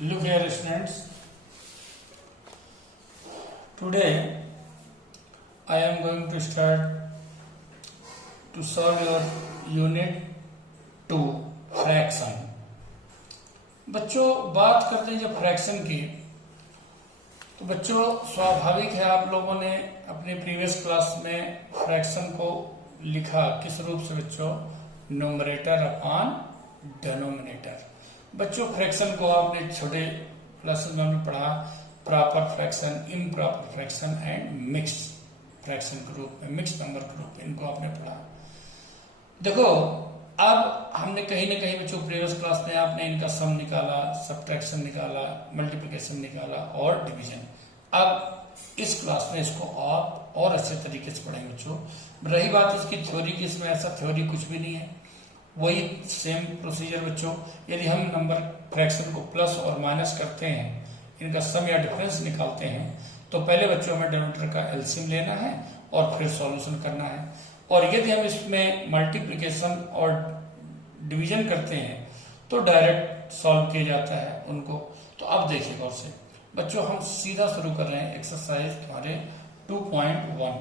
Look here, students. Today I am going to start to solve your unit 2 fraction. बच्चों बात करते हैं जब फ्रैक्शन की, तो बच्चों स्वाभाविक है आप लोगों ने अपने प्रीवियस क्लास में फ्रैक्शन को लिखा किस रूप से बच्चों, न्यूमरेटर अपॉन डिनोमिनेटर। बच्चों फ्रैक्शन को आपने छोटे क्लासेस में हमने पढ़ा, proper fraction, improper fraction and mix fraction के रूप में, मिक्स नंबर के रूप में इनको आपने पढ़ा। देखो अब हमने कहीं ना कहीं बच्चों प्रीवियस क्लास में आपने इनका सम निकाला, सब्ट्रैक्शन निकाला, मल्टीप्लिकेशन निकाला और डिवीजन। अब इस क्लास में इसको आप और अच्छे तरीके से पढ़ेंगे बच्चों। रही बात इसकी थ्योरी की, इसमें ऐसा थ्योरी कुछ भी नहीं है, वही सेम प्रोसीजर बच्चों। यदि हम नंबर फ्रैक्शन को प्लस और माइनस करते हैं, इनका सम या डिफरेंस निकालते हैं, तो पहले बच्चों हमें डिनोमिनेटर का एलसीएम लेना है और फिर सॉल्यूशन करना है। और यदि हम इसमें मल्टीप्लिकेशन और डिवीजन करते हैं तो डायरेक्ट सॉल्व किया जाता है उनको। तो अब देखिए गौर से बच्चों, हम सीधा शुरू कर रहे हैं एक्सरसाइज तुम्हारे 2.1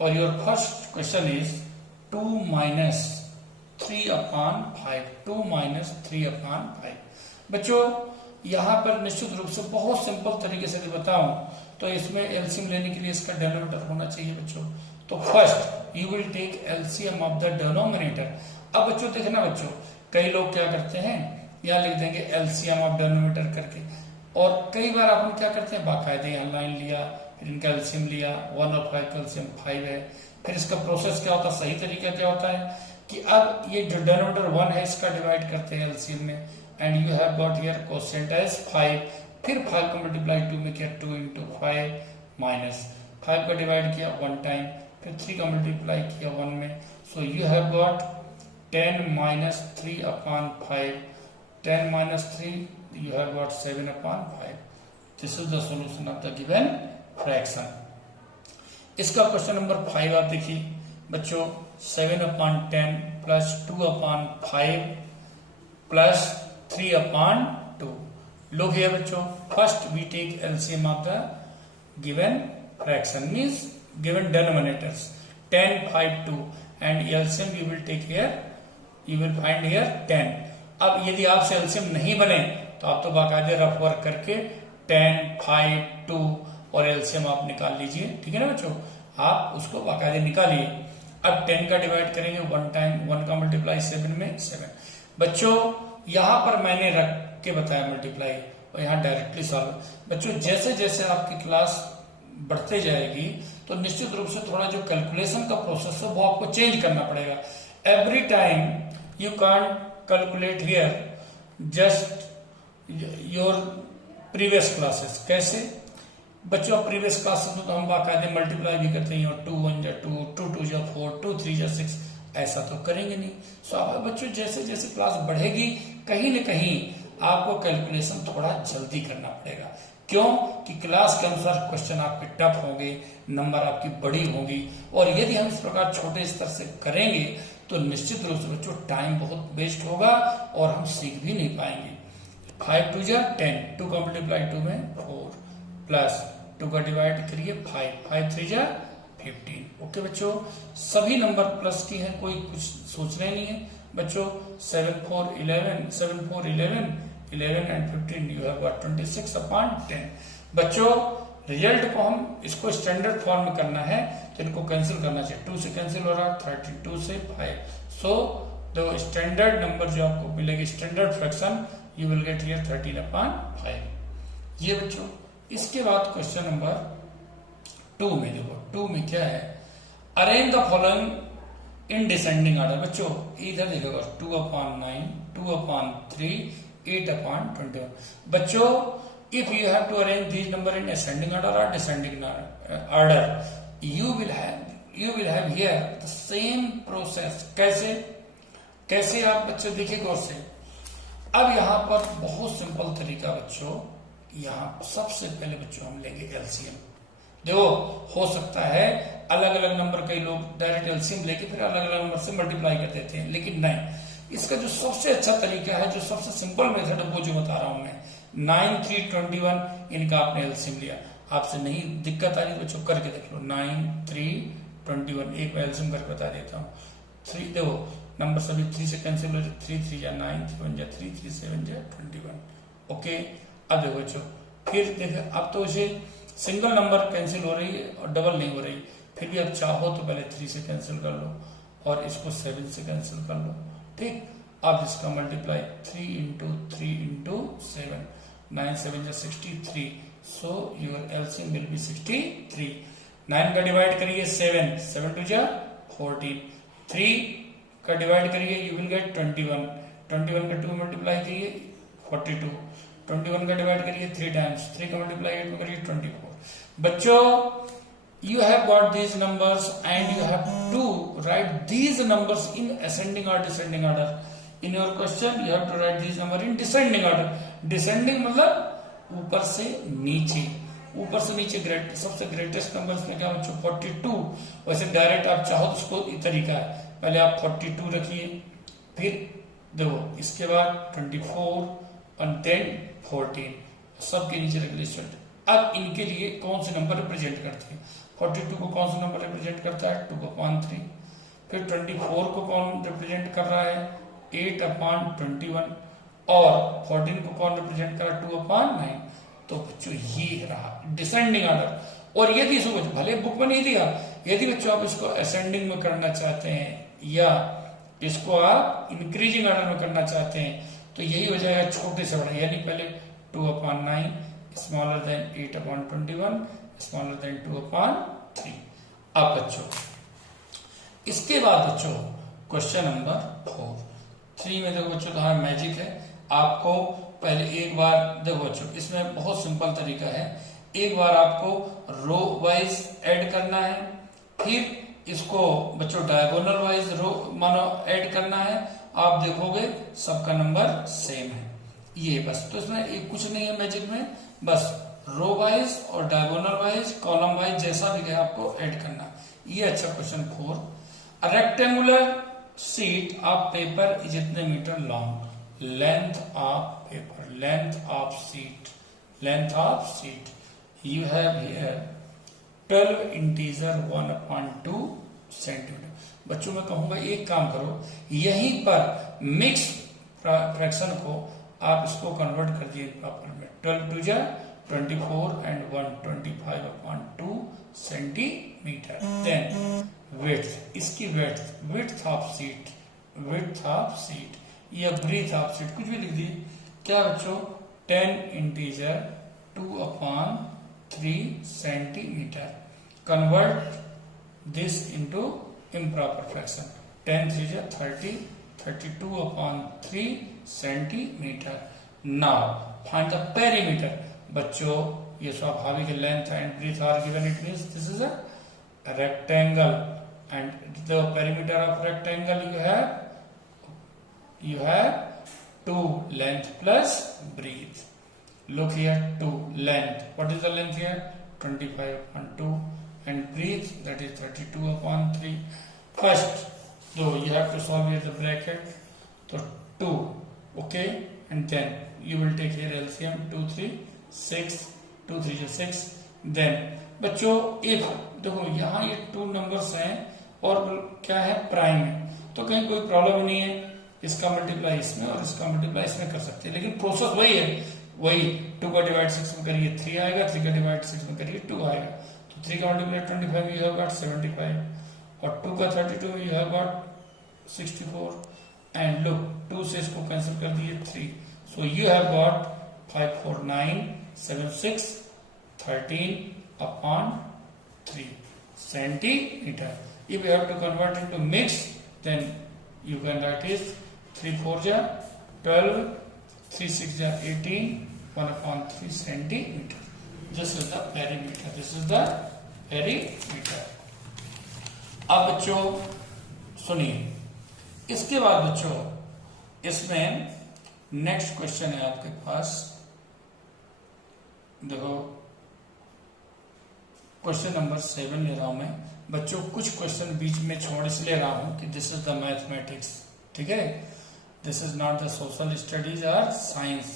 और your first question is 2 minus 3/5। 2 minus 3/5 बच्चों, यहां पर निश्चित रूप से बहुत सिंपल तरीके से बताऊं तो इसमें एलसीएम लेने के लिए इसका डिनोमिनेटर होना चाहिए बच्चों। तो first you will take LCM of the denominator. अब बच्चों देखना बच्चों, कई लोग क्या करते हैं, यहाँ लिख देंगे एलसीएम ऑफ डिनोमिनेटर करके, और कई बार अपन क्या करते हैं बाकायदे यहाँ लाइन लिया, फिर इनका एलसीएम लिया, 1 और 5 का एलसीएम 5 है। फिर इसका प्रोसेस क्या होता है, सही तरीका क्या होता है कि अब ये जो डिनोमिनेटर 1 है इसका डिवाइड करते हैं एलसीएम में, and you have got here quotient as 5। फिर 5 को मल्टीप्लाई 2 में किया, 2 into 5 माइनस 5 का डिवाइड किया 1 टाइम, फिर 3 का मल्टीप्लाई किया 1 में। सो you have got 10 minus 3/5, 10 minus 3 you have got 7/5। This is the solution of the given fraction। इसका क्वेश्चन नंबर 5 आप देखिए बच्चों, 7/10 प्लस 2/5 प्लस 3/2। लोग है बच्चों, first we take LCM of the given fraction, means given denominators 10, 5, 2 and LCM you will take here, you will find here 10। अब यदि आपसे एलसीएम नहीं बने तो आप तो बाकायदे रफ वर्क करके 10, 5, 2 और एलसीएम आप निकाल लीजिए, ठीक है ना बच्चों, आप उसको बाकायदे निकालिए। अब 10 का डिवाइड करेंगे 1 टाइम, 1 का मल्टीप्लाई 7 में 7। बच्चों यहां पर मैंने रख के बताया मल्टीप्लाई और यहाँ डायरेक्टली सॉल्व। बच्चों जैसे जैसे आपकी क्लास बढ़ते जाएगी तो निश्चित रूप से थोड़ा जो कैलकुलेशन का प्रोसेस है वो आपको चेंज करना पड़ेगा। Every time you can't calculate here just your previous classes. कैसे बच्चों, प्रीवियस क्लासेस तो हम बाकायदे मल्टीप्लाई भी करते हैं, 2 1 जा 2, 2 2 जा 4, 2 3 जा 6, ऐसा तो करेंगे नहीं। स्वाभाविक बच्चों जैसे जैसे क्लास बढ़ेगी कहीं न कहीं आपको कैलकुलेशन थोड़ा जल्दी करना पड़ेगा। क्यों कि क्लास के अनुसार क्वेश्चन आपके टफ होंगे, नंबर आपकी बड़ी होगी, और यदि हम इस प्रकार छोटे स्तर से करेंगे तो निश्चित रूप से बच्चों टाइम बहुत वेस्ट होगा और हम सीख भी नहीं पाएंगे। 5 2 जा 10, 2 का मल्टीप्लाई 2 में 4 प्लस 2 का डिवाइड करिए 5, 5 3 जा 15। ओके बच्चों, सभी नंबर प्लस की हैं, कोई कुछ सोचना नहीं है बच्चों। 7 4 11, 7 4 11, 11 एंड 15 यू हैव गॉट 26/10। बच्चों रिजल्ट को हम इसको स्टैंडर्ड फॉर्म में करना है तो इनको कैंसिल करना चाहिए। 2 से कैंसिल हो रहा है, 32 से 5। सो द स्टैंडर्ड नंबर जो आपको मिलेगी, standard fraction, you will get here 13/5। ये बच्चों इसके बाद क्वेश्चन नंबर 2 में देखो, 2 में क्या है, arrange the following in descending order. बच्चों इधर देखो 2/9, 2/3, 8/21। बच्चों if you have to arrange these number in ascending order और descending order, you will have here the same process. कैसे कैसे आप बच्चों देखिए गौर से। अब यहाँ पर बहुत सिंपल तरीका बच्चों, यहाँ सबसे पहले बच्चों हम लेंगे एलसीएम। देखो हो सकता है अलग अलग नंबर, कई लोग डायरेक्ट एलसीएम लेके फिर अलग अलग नंबर से मल्टीप्लाई कर देते हैं, लेकिन नहीं, इसका जो सबसे अच्छा तरीका है, जो सबसे सिंपल मेथड है वो जो बता रहा हूं मैं, 9 3 21, इनका आपने एलसीएम लिया। आपसे नहीं दिक्कत आ रही तो बच्चों करके देख लो। 9 3 21, एक बार एलसीएम करके बता देता हूँ। 3 देखो नंबर सभी 3 से कैंसिल हो जाए, 3 3 जा 9, 3 1 जा 3, 3 7 जा 21। ओके, अब देखो बच्चों फिर देखो, अब तो इसे सिंगल नंबर कैंसिल हो रही है और डबल नहीं हो रही, फिर भी आप चाहो तो पहले 3 से कैंसिल कर लो और इसको 7 से कैंसिल कर लो। ठीक, अब इसका मल्टीप्लाई 3 इंटू 3 इंटू 7, 9 7 जा 63, so your LCM will be 63। 9 का डिवाइड करिए 7, 7 2 जा 14, 3 का डिवाइड करिए यू विल गेट 21, 21 का 2 मल्टीप्लाई करिए 42, 21 का डिवाइड करिए 3 टाइम्स, 3 का मल्टीप्लाई 8 में करिए 24। बच्चों you have got these numbers and you have to write these numbers in ascending or descending order. In your question you have to write these numbers in descending order. Descending मतलब ऊपर से नीचे, ऊपर से नीचे सबसे ग्रेटेस्ट नंबर में क्या बच्चों 42। वैसे डायरेक्ट आप चाहो तो उसको ये तरीका है, पहले आप 42 रखिए, फिर देखो इसके बाद 24 और देन 14, सबके नीचे रख लीजिए। अब इनके लिए कौन से नंबर रिप्रेजेंट करते हैं? 42 को कौन सा नंबर रिप्रेजेंट करता है? 2/3। फिर 24 को कौन रिप्रेजेंट कर रहा है? 8/21। और 14 को कौन रिप्रेजेंट कर रहा है? 2/9। तो बच्चों ये रहा डिसेंडिंग ऑर्डर। और यदि इसको भले बुक में नहीं दिया, यदि बच्चों आप इसको असेंडिंग में करना चाहते हैं या इसको आप इंक्रीजिंग ऑर्डर में करना चाहते हैं तो यही हो जाएगा छोटे से बड़ा, यानी पहले 2/9 स्मॉलर देन 8/21 स्मॉलर देन 2/3। अब बच्चों इसके बाद बच्चों क्वेश्चन नंबर 3 में देखो बच्चों कहा मैजिक है। आपको पहले एक बार देखो बच्चों, इसमें बहुत सिंपल तरीका है। एक बार आपको रो वाइज ऐड करना है, फिर इसको बच्चों डायगोनल वाइज रो मानो ऐड करना है। आप देखोगे सबका नंबर सेम है, ये बस। तो इसमें एक कुछ नहीं है मैजिक में, बस रो वाइज और डायगोनल वाइज कॉलम वाइज जैसा भी है आपको ऐड करना। ये अच्छा question 4। Rectangular sheet of paper is इतने metre long, length of paper, length of sheet, length of sheet you have here 12 integer 1/2 centimetre. बच्चों मैं कहूंगा एक काम करो, यहीं पर मिक्स फ्रैक्शन को आप इसको कन्वर्ट कर दिए प्रॉपर में। 12 2 जा 24 एंड 1 25/2 सेंटीमीटर। देन विड्थ, इसकी width of sheet, width of sheet या ब्रीथ ऑफ शीट कुछ भी लिख दिए। क्या बच्चों 10 integer 2/3 centimetre. Convert this into improper fraction. 10 3 जा 30, 32/3 centimetre. Now find the perimeter. बच्चों ये स्वाभाविक length and breadth are given, it means this is a rectangle and the perimeter of rectangle you have 2 length plus breadth. Look here 2 length. What is the length here? 25/2 and breadth that is 32/3. First, though you have to solve here the bracket. So 2, okay, and then you will take here LCM 2 3 6, 2 3 is 6. Then बच्चों एक देखो यहाँ ये 2 numbers हैं और क्या है prime है, तो कहीं कोई प्रॉब्लम नहीं है। इसका मल्टीप्लाई इसमें और इसका मल्टीप्लाई इसमें कर सकते हैं, लेकिन प्रोसेस वही है, वही 2 का डिवाइड 6 में करिए 3 आएगा, 3 का डिवाइड 6 में करिए 2 आएगा। तो 3 का मल्टीप्लाई 25 में यू हैव गॉट 75 और 2 का 32 में you have got 64 and look 2 से इसको कैंसिल कर दिए 3, सो you have got 5 4 9 7 6 13/3 centimeter. If you have to convert into mix, then you can write is 3 4 ja 12, 3 6 ja 18, 1/3 centimeter. This is the perimeter. This is the perimeter. अब बच्चों सुनिए, इसके बाद बच्चों इसमें नेक्स्ट क्वेश्चन है आपके पास। देखो क्वेश्चन नंबर 7 ले रहा हूं मैं बच्चों। कुछ क्वेश्चन बीच में छोड़ इसलिए रहा हूं कि दिस इज द मैथमेटिक्स, ठीक है, this is not the social studies और science.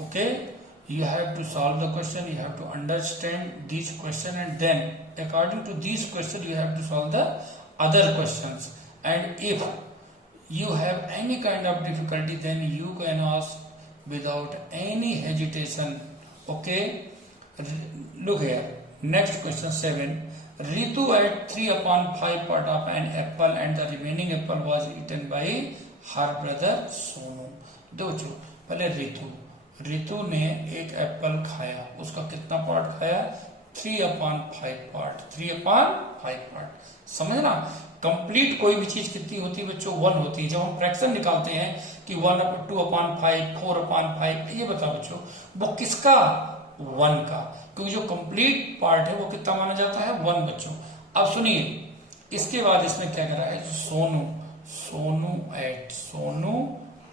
Okay, you have to solve the question, you have to understand these question, and then according to these question you have to solve the other questions. And if you have any kind of difficulty, then you can ask without any hesitation. Okay, look here, next question 7. Ritu ate 3/5 part of an apple and the remaining apple was eaten by her brother Sonu. दो चो पहले रितु ने एक Apple खाया, उसका कितना part खाया? 3/5 part, 3/5 part. समझना, कंप्लीट कोई भी चीज कितनी होती है बच्चों? 1 होती है। जब हम फ्रैक्शन निकालते हैं कि 1/2/5, 4/5, ये बताओ बच्चों वो किसका? 1 का, क्योंकि जो कंप्लीट पार्ट है वो कितना माना जाता है? 1 बच्चों। अब सुनिए, इसके बाद इसमें क्या कर रहा है? सोनू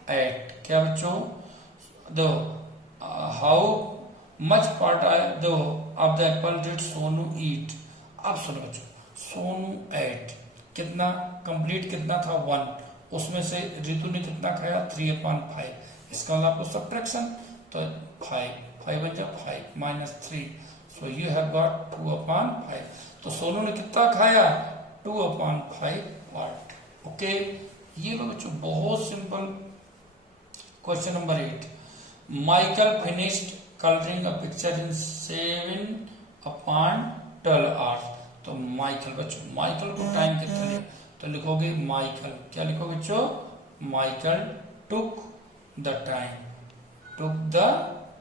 एट क्या बच्चों? दो हाउ मच पार्ट दो of the apple did Sonu eat. अब सुनो बच्चों, सोनू एट कितना कंप्लीट कितना था? 1। उसमें से रितु ने कितना खाया? 3/5। इसका मतलब आपको सब्ट्रैक्शन, तो 5 बन जाए 5 - 3, सो यू हैव गॉट 2/5। तो सोनू ने कितना खाया? 2/5 पार्ट। ओके, ये लो बच्चों बहुत simple. Question number 8, Michael finished colouring a picture in 7/12 hours. तो माइकल बच्चों, माइकल को टाइम कितना लिया? तो लिखोगे माइकल, क्या लिखोगे बच्चों? Michael took the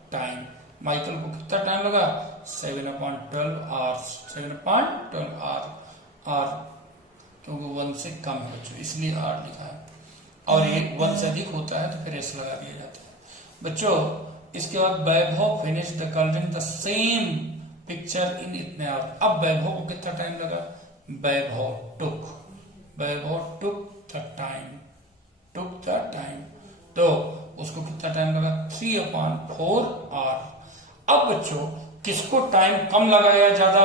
time. Michael को कितना टाइम लगा? 7/12 आवर्स, 7/12 आवर, क्योंकि 1 से कम है बच्चों इसलिए आर लिखा है, और ये 1 से अधिक होता है तो फिर एस लगा दिया जाता है बच्चों। इसके बाद Vaibhav finish the colouring the same picture in इतने आवर। अब वैभव को कितना टाइम लगा? वैभव टुक द टाइम, तो उसको कितना टाइम लगा? 3/4 आवर। अब बच्चों किसको टाइम कम लगा या ज्यादा?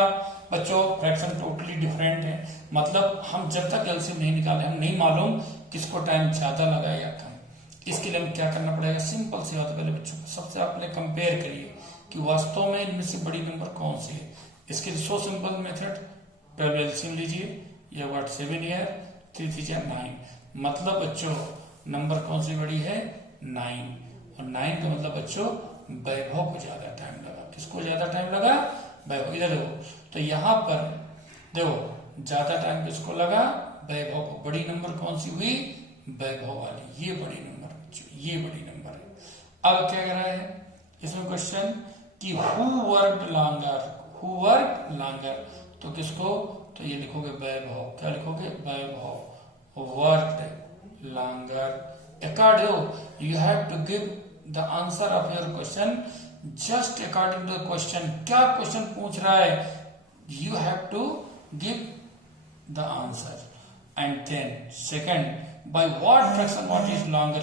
बच्चों फ्रैक्शन टोटली डिफरेंट है, मतलब हम जब तक एलसीएम नहीं निकाले हम नहीं मालूम किसको टाइम ज्यादा लगा या कम। इसके लिए हम क्या करना पड़ेगा? सिंपल सी बात है, पहले बच्चों सबसे आप पहले कंपेयर करिए कि वास्तव में इनमें से बड़ी नंबर कौन सी है। इसके लिए सो सिंपल मेथड, 12 एलसीएम लीजिए, ये व्हाट 7 ईयर 3 3 9, मतलब बच्चों नंबर कौन सी बड़ी है? 9। और 9 का मतलब बच्चों वैभव को ज्यादा टाइम लगा। किसको ज्यादा टाइम लगा? वैभव। इधर देखो, तो यहां पर देखो ज्यादा टाइम किसको लगा? वैभव को। बड़ी नंबर कौन सी हुई? वैभव वाली, ये बड़ी नंबर बच्चों, ये बड़ी नंबर है। अब क्या कर रहा है इसमें क्वेश्चन कि हु वर्कड लॉन्गर, तो किसको? तो ये लिखोगे वैभव, क्या लिखोगे? Vaibhav worked longer. According you have to give the answer of your question just according to the question. क्या क्वेश्चन पूछ रहा है? You have to give the answer. And then second, by what fraction what is longer,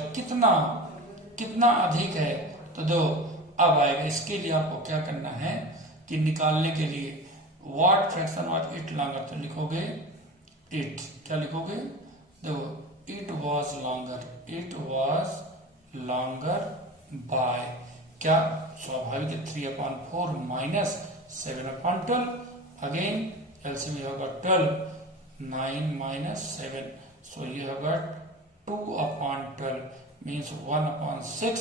कितना अधिक है? तो दो अब आएगा। इसके लिए आपको क्या करना है कि निकालने के लिए what fraction what it longer, तो लिखोगे इट, क्या लिखोगे? देखो इट वाज लॉन्गर बाय क्या? स्वाभाविक 3/4 minus 7/12। Again LCM you have got 12, 9 - 7, so you have got 2/12 means 1/6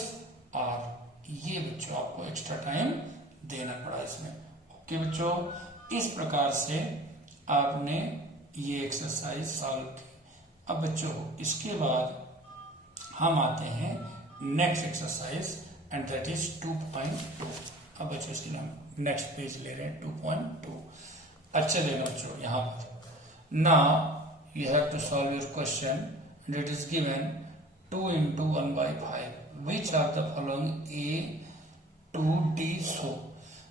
are. ये बच्चों आपको एक्स्ट्रा टाइम देना पड़ा इसमें। ओके बच्चों, इस प्रकार से आपने ये एक्सरसाइज सॉल्व की। अब बच्चों इसके बाद हम आते हैं next exercise and that is 2.2। अब बच्चों इसके लिए हम नेक्स्ट पेज ले रहे हैं 2.2। अच्छे लेना बच्चों, यहाँ पर ना you have to solve your question and it is given 2 × 1/5 which are the following A to D so।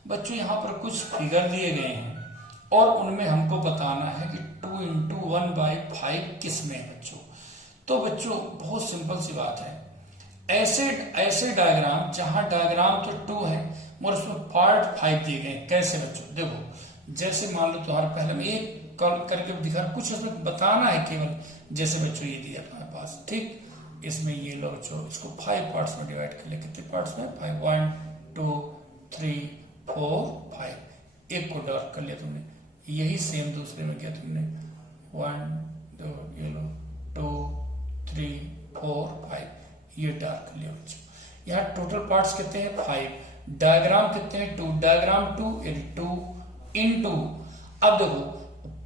बच्चों यहाँ पर कुछ फिगर दिए गए हैं और उनमें हमको बताना है कि 2 × 1/5 किस में है बच्चों। तो बच्चों बहुत सिंपल सी बात है, ऐसे डायग्राम जहां डायग्राम तो 2 है मगर उसमें पार्ट 5 दिए गए। कैसे बच्चों? देखो जैसे मान लो तुम्हारे पहले में एक करके दिखा, कुछ उसमें बताना है केवल, जैसे बच्चों ये दिया तुम्हारे पास, ठीक। इसमें ये लो बच्चों, इसको 5 पार्ट्स में डिवाइड कर ले। कितने पार्ट्स में? 5। 1 2 3 4 5। एक को डार्क कर लिया तुमने, यही सेम दूसरे में किया तुमने। 1 2 ये लो 2 3 4 5, ये डार्क कर लिया बच्चों। यहाँ टोटल पार्ट्स कितने हैं? 5। डायग्राम कितने हैं? 2। डायग्राम 2 यानी 2 इन 2। अब देखो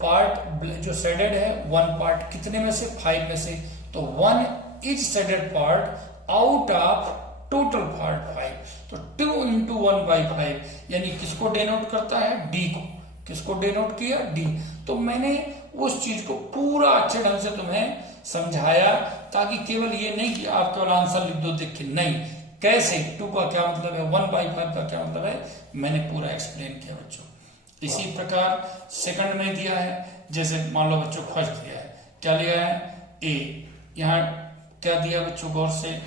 पार्ट जो शेडेड है 1 पार्ट, कितने में से? 5 में से। तो 1 is shaded part out of total part 5। तो 2 इंटू 1 बाई 5 यानी किसको डिनोट करता है? डी को। किसको डिनोट किया? डी। तो मैंने उस चीज को पूरा अच्छे ढंग से तुम्हें समझाया, ताकि केवल ये नहीं कि आप केवल आंसर लिख दो देख के, नहीं, कैसे 2 का क्या मतलब है, 1 बाई 5 का क्या मतलब है, मैंने पूरा एक्सप्लेन किया बच्चों। इसी प्रकार सेकंड में दिया है, जैसे मान लो बच्चों फर्स्ट दिया है, क्या लिया है? ए। यहाँ क्या दिया बच्चों? गौर से,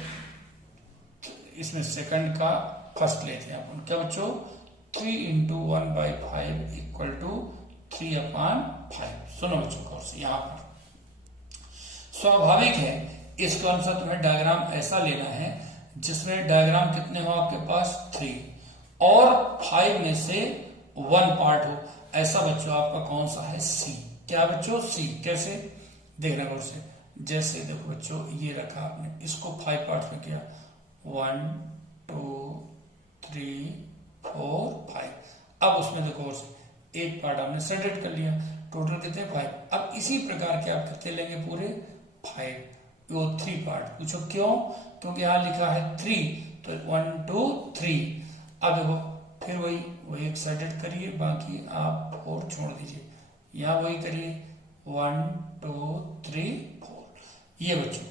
इसमें सेकंड का फर्स्ट लेते हैं अपन। क्या बच्चों? 3 into 1 by 5 equal to 3 upon 5। सुनो बच्चों गौर से, यहाँ पर स्वाभाविक है इसके अनुसार तुम्हें डायग्राम ऐसा लेना है जिसमें डायग्राम कितने हो आपके पास? 3 और 5 में से 1 पार्ट हो। ऐसा बच्चों आपका कौन सा है? सी। क्या बच्चों? सी। कैसे देखना गौर से, जैसे देखो बच्चों ये रखा आपने, इसको 5 पार्ट में किया, 1 2 3 4 5। अब उसमें देखो गौर से एक पार्ट आपने शेडेड कर लिया, टोटल कितने? 5। अब इसी प्रकार के आप कितने लेंगे? पूरे 5। वो 3 पार्ट। पूछो क्यों? क्योंकि यहाँ लिखा है 3, तो 1 2 3। अब देखो फिर वही एक शेडेड करिए, बाकी आप 4 छोड़ दीजिए। यहाँ वही करिए 1 2 3 4। ये बच्चों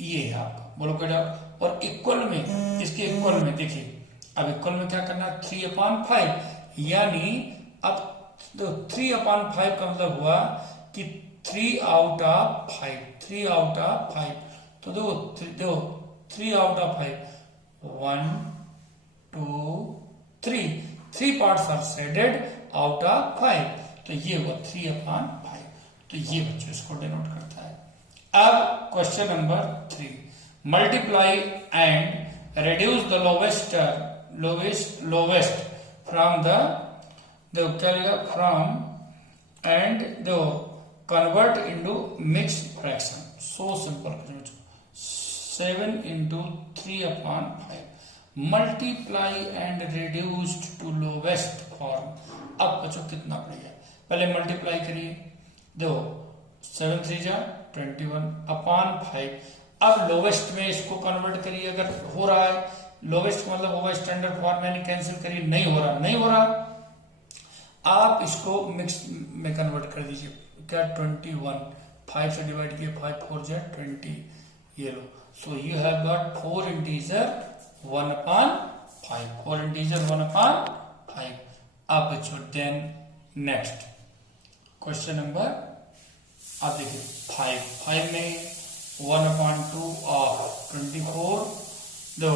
ये है आपका, बोलो बेटा। और इक्वल में, इसके इक्वल में देखिए, अब इक्वल में क्या करना है? 3 अपॉन 5। यानी अब 3 अपॉन 5 का मतलब हुआ कि 3 आउट ऑफ 5। 3 out of 5। तो देखो 3 out of 5, 1 2 3। 3 parts are shaded out of 5। तो ये हुआ 3 अपॉन 5। तो ये बच्चों इसको डिनोट करता है। अब question number 3, multiply and reduce the lowest from the, देखो क्या लिखा? फ्रॉम एंड दो convert into mixed fraction. So simple. 7 into 3 upon 5 multiply and reduced to lowest form. अब बच्चों कितना पड़ेगा? पहले मल्टीप्लाई करिए, देखो 7 3 जा 21 अपॉन 5। अब लोवेस्ट में इसको कन्वर्ट करिए, अगर हो रहा है लोवेस्ट मतलब होगा स्टैंडर्ड फॉर्म, यानी कैंसिल करिए, नहीं हो रहा आप इसको मिक्स में कन्वर्ट कर दीजिए। क्या? 21 5 से डिवाइड किए, 5 4 जा 20। ये लो, so you have got 4 integer 1 upon 5। 4 integer 1 upon 5। अब बच्चों देन नेक्स्ट क्वेश्चन नंबर, अब देखिए 5 में 1 अपॉन 2 ऑफ 24 दो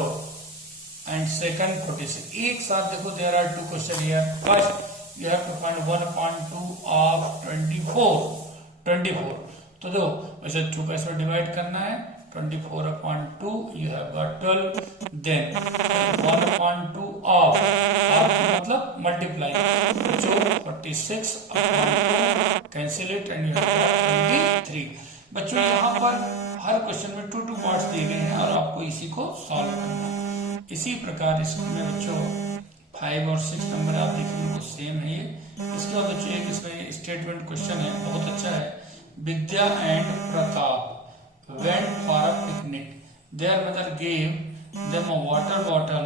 एंड सेकंड 46। एक साथ देखो there are 2 question here. First you have to find 1 upon 2 of 24। तो दो वैसे 2 का इसमें डिवाइड करना है, 24 upon 2 you have got 12। then 1 upon 2 of मतलब मल्टीप्लाई, जो 46 upon 2 cancel it and you have got 23। बच्चों यहाँ पर हर क्वेश्चन में 2 पार्ट्स दिए गए हैं और आपको इसी को सॉल्व करना है। इसी प्रकार इसमें बच्चों 5 और 6 नंबर आप देखिए वो सेम है ये। इसके बाद बच्चों एक इसमें स्टेटमेंट क्वेश्चन है, बहुत अच्छा है। Vidya and Pratap went for a picnic, their mother gave them a water bottle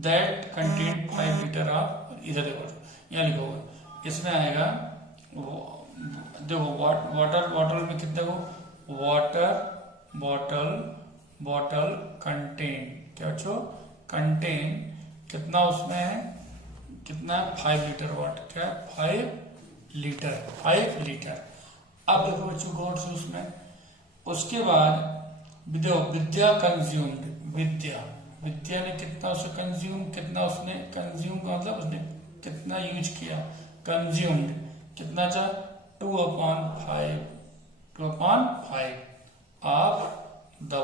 that contained 5 litre of, इधर देखो यहाँ लिखा होगा, इसमें आएगा देखो वाटर बॉटल में कितना हो, वाटर बॉटल कंटेन, क्या बच्चों? कंटेन कितना उसमें है, कितना? 5 लीटर वाटर, क्या? 5 लीटर। अब देखो बच्चों गौर से उसमें, उसके बाद विद्या कंज्यूम्ड, विद्या ने कितना उसे कंज्यूम, कितना उसने कंज्यूम का मतलब उसने कितना यूज किया, कंज्यूम्ड कितना था? 2 upon 5 ऑफ द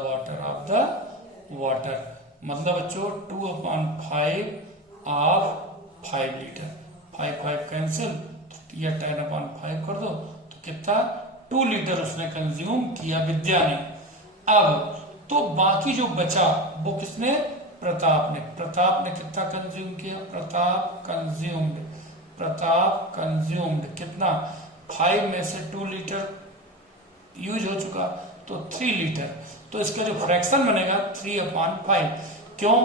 वाटर, मतलब बच्चों 2/5 ऑफ 5 लीटर, 5 कैंसिल, या 10/5 कर दो तो कितना 2 लीटर उसने कंज्यूम किया विद्या ने। अब तो बाकी जो बचा वो किसने, प्रताप ने कितना कंज्यूम किया, प्रताप कंज्यूम्ड कितना, 5 में से 2 लीटर यूज हो चुका तो 3 लीटर, तो इसका जो फ्रैक्शन बनेगा 3/5, क्यों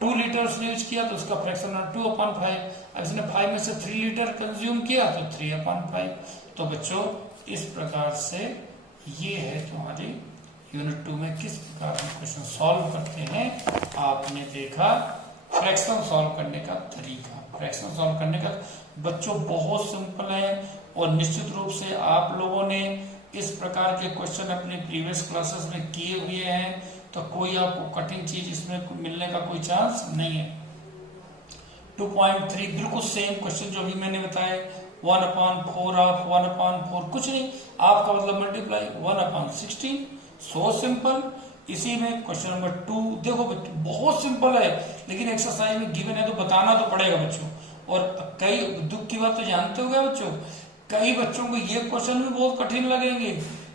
2 लीटर उसने यूज किया तो उसका फ्रैक्शन 2/5, अब इसने 5 में से 3 लीटर कंज्यूम किया तो 3/5। तो बच्चों इस प्रकार से ये है तुम्हारी यूनिट 2 में किस प्रकार हम क्वेश्चन सॉल्व करते हैं। आपने देखा फ्रैक्शन सॉल्व करने का तरीका, फ्रैक्शन सॉल्व करने का बच्चों बहुत सिंपल है, और निश्चित रूप से आप लोगों ने इस प्रकार के क्वेश्चन अपने प्रीवियस क्लासेस में किए हुए हैं, तो कोई आपको कठिन चीज इसमें मिलने का कोई चांस नहीं है। 2.3 बिल्कुल सेम क्वेश्चन जो भी मैंने बताया, 1/4 ऑफ 1/4 कुछ नहीं, आपका मतलब मल्टीप्लाई 1/16, सो सिंपल। इसी में क्वेश्चन नंबर 2 देखो बच्चों बहुत सिंपल है, लेकिन एक्सरसाइज में गिवन है तो बताना तो पड़ेगा बच्चों। और कई दुख की बात तो जानते हो क्या बच्चों, कई बच्चों को ये क्वेश्चन भी बहुत कठिन लगेंगे,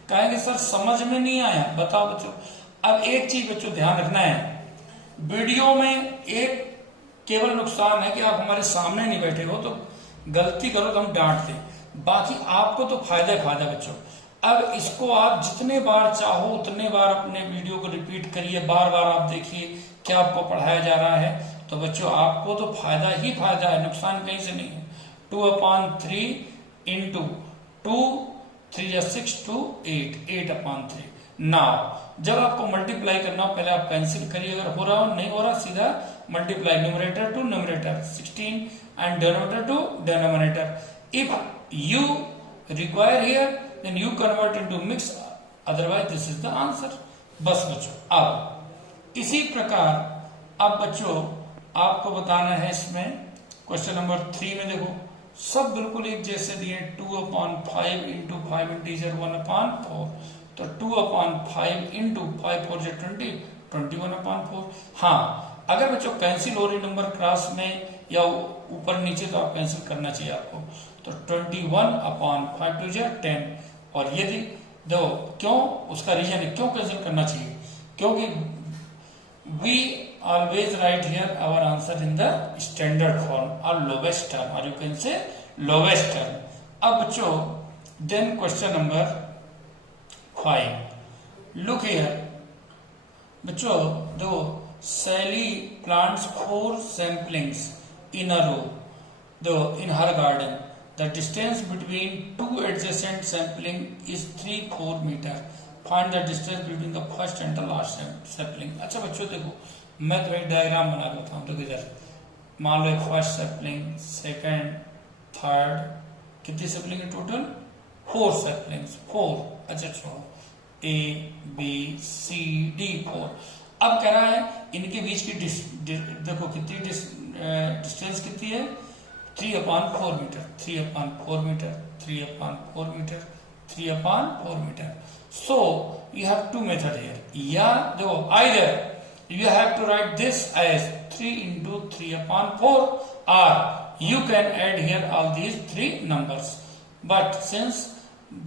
कहेंगे सर समझ में नहीं आया। बताओ बच्चों, अब एक चीज बच्चों ध्यान रखना है, वीडियो में एक केवल नुकसान है कि आप हमारे सामने नहीं बैठे हो, तो गलती करो तो हम डांट दें, बाकी आपको तो फायदा फायदा बच्चों। अब इसको आप जितने बार चाहो उतने बार अपने वीडियो को रिपीट करिए, बार बार आप देखिए क्या आपको पढ़ाया जा रहा है, तो बच्चों आपको तो फायदा ही फायदा है, नुकसान कहीं से नहीं है। 2/3 इंटू 2 3 6 2 8 8/3। नाउ जब आपको मल्टीप्लाई करना हो पहले आप कैंसिल करिए, अगर हो रहा हो नहीं हो रहा सीधा multiply numerator to numerator 16 and denominator to denominator. If you require here then you convert into mix, otherwise this is the answer. बस बच्चों अब इसी प्रकार अब बच्चों आपको बताना है इसमें क्वेश्चन नंबर 3 में देखो सब बिल्कुल एक जैसे दिए, 2/5 इंटू 5 इंटीजर 1/4, तो 2/5 इंटू 5 4 20 21/4। हाँ अगर बच्चों कैंसिल हो रही नंबर क्लास में या ऊपर नीचे तो आप कैंसिल करना चाहिए आपको, तो 21/5 2 10। और यदि दो क्यों, उसका रीजन है क्यों कैंसिल करना चाहिए, क्योंकि we always write here our answer in the standard form or lowest term, or you can say lowest term. अब बच्चों then question number 5, look here बच्चों दो, Sally plants 4 saplings in a row in her garden. The distance between 2 adjacent sapling is 3-4 meter. Find the distance between the first and the last sapling. अच्छा बच्चों देखो मैं तो एक diagram बना लेता हूँ, देखो इधर मान लो एक फर्स्ट सैपलिंग, सेकंड, थर्ड, कितनी सैपलिंग है टोटल 4 सैपलिंग्स 4। अच्छा छोड़ो A B C D 4। अब कह रहा है इनके बीच की देखो कितनी डिस्टेंस कितनी है 3/4 metre 3/4 metre 3/4 metre 3/4 metre. So you have two method here. Yeah, देखो either you have to write this as 3 into 3/4, or you can add here all these 3 numbers. But since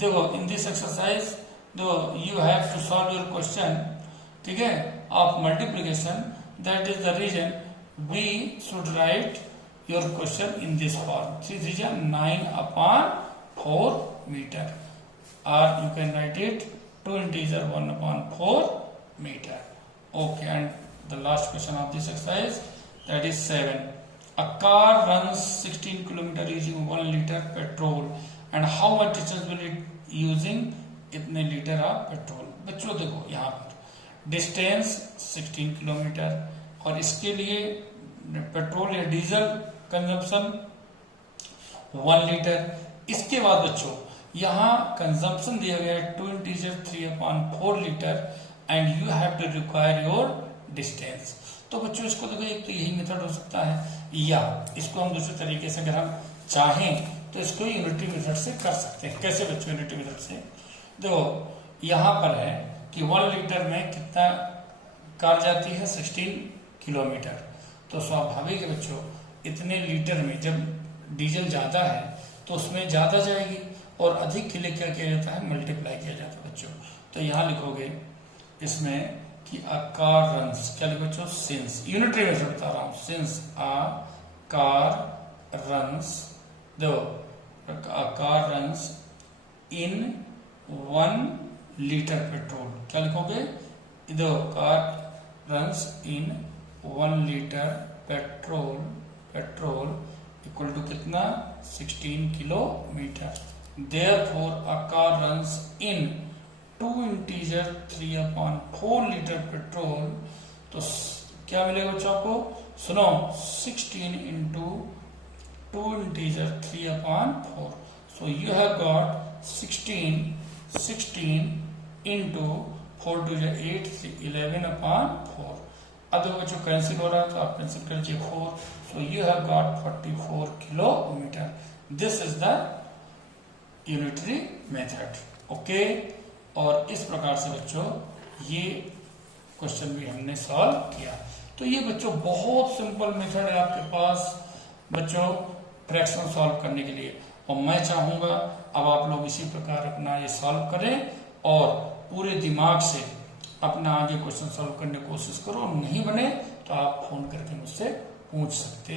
देखो in this exercise though you have to solve your question, ठीक है, of multiplication, that is the reason we should write your question in this form 3 3 9/4 meter, or you can write it 2 integer 1/4 meter. Okay, and the last question of this exercise, that is 7. A car runs 16 km using 1 liter petrol, and how much distance will it using इतने litre of petrol. बच्चों देखो यहाँ पर distance 16 kilometre, और इसके लिए petrol या diesel consumption 1 litre. इसके बाद बच्चों यहाँ कंजम्पशन दिया गया है 2 integer 3/4 litre, and you have to require your distance. तो बच्चों इसको देखो एक तो यही मेथड हो सकता है, या इसको हम दूसरे तरीके से अगर हम चाहें तो इसको यूनिटी मेथड से कर सकते हैं। कैसे बच्चों यूनिटी मेथड से, देखो यहाँ पर है कि 1 लीटर में कितना कार जाती है, 16 किलोमीटर। तो स्वाभाविक है बच्चों, इतने लीटर में जब डीजल ज्यादा है तो उसमें ज्यादा जाएगी, और अधिक के लिए क्या किया जाता है, मल्टीप्लाई किया जाता है बच्चों। तो यहां लिखोगे इसमें कि अ कार रन्स, क्या लिखो बच्चों, सिंस, यूनिटरी मेथड बता रहा हूं, सिंस अ कार रन्स, देखो a car runs in 1 litre petrol, क्या लिखोगे, देखो car runs in 1 litre petrol equal to कितना, 16 kilometre. Therefore, a car runs in 2 integer 3/4 litre petrol. तो क्या मिलेगा बच्चों आपको, सुनो, 16 into 2 integer 3/4। So you have got 16 into 4 to 8, 11/4। अब देखो बच्चों कैंसिल हो रहा है तो आप कैंसिल कर लीजिए 4। सो you have got 44 kilometre. This is the unitary method. Okay, और इस प्रकार से बच्चों ये क्वेश्चन भी हमने सॉल्व किया। तो ये बच्चों बहुत सिंपल मेथड है आपके पास बच्चों फ्रैक्शन सॉल्व करने के लिए, और मैं चाहूंगा अब आप लोग इसी प्रकार अपना ये सॉल्व करें और पूरे दिमाग से अपना आगे क्वेश्चन सॉल्व करने की कोशिश करो। नहीं बने तो आप फोन करके मुझसे पूछ सकते